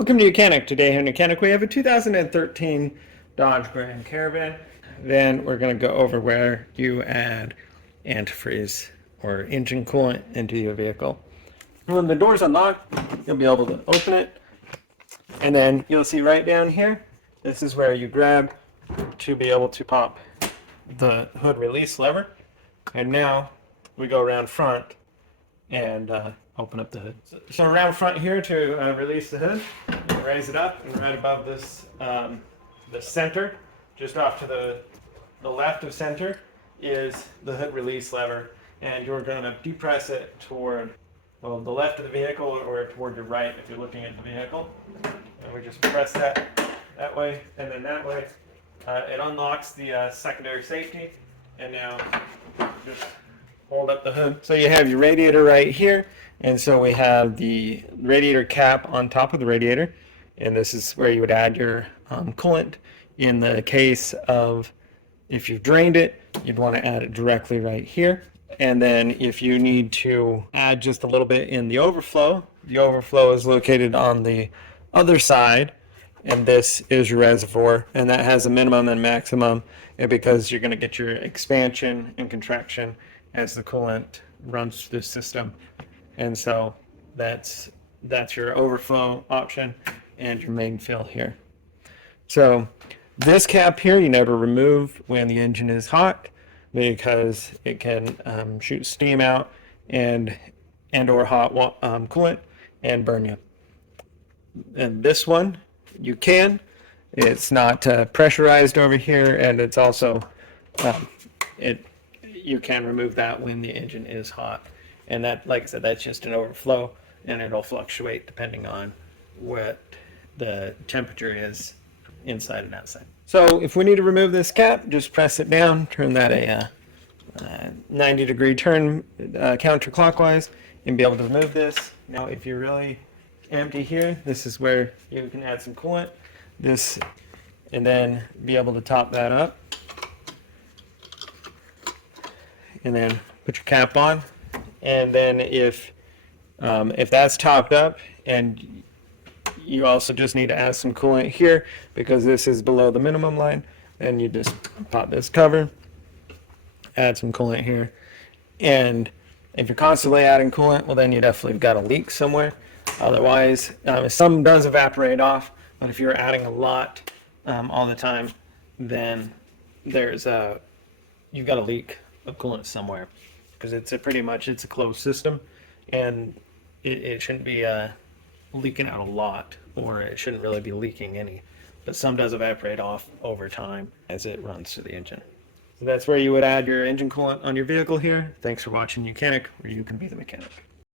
Welcome to YOUCANIC. Today here in YOUCANIC we have a 2013 Dodge Grand Caravan. Then we're going to go over where you add antifreeze or engine coolant into your vehicle. When the door's unlocked, you'll be able to open it, and then you'll see right down here, this is where you grab to be able to pop the hood release lever. And now we go around front and open up the hood. So around front here to release the hood, you raise it up, and right above this, the center, just off to the left of center, is the hood release lever, and you're going to depress it toward the left of the vehicle or toward your right if you're looking at the vehicle. And we just press that way and then that way. It unlocks the secondary safety, and now just hold up the hood. So you have your radiator right here, and so we have the radiator cap on top of the radiator, and this is where you would add your coolant. In the case of if you've drained it, you'd want to add it directly right here. And then if you need to add just a little bit in the overflow is located on the other side, and this is your reservoir, and that has a minimum and maximum, and because you're going to get your expansion and contraction as the coolant runs through the system. And so that's your overflow option and your main fill here. So this cap here you never remove when the engine is hot, because it can shoot steam out and or hot coolant and burn you. And this one you can. It's not pressurized over here, and it's also you can remove that when the engine is hot. And that, like I said, that's just an overflow, and it'll fluctuate depending on what the temperature is inside and outside. So if we need to remove this cap, just press it down, turn that a 90-degree turn counterclockwise, and be able to remove this. Now if you're really empty here, this is where you can add some coolant, and then be able to top that up, and then put your cap on. And then if that's topped up, and you also just need to add some coolant here because this is below the minimum line, then you just pop this cover, add some coolant here. And if you're constantly adding coolant, well, then you definitely got a leak somewhere. Otherwise, some does evaporate off, but if you're adding a lot all the time, then you've got a leak of coolant somewhere, because it's a closed system, and it shouldn't be leaking out a lot, or it shouldn't really be leaking any, but some does evaporate off over time as it runs through the engine. So that's where you would add your engine coolant on your vehicle here. Thanks for watching YOUCANIC, where you can be the mechanic.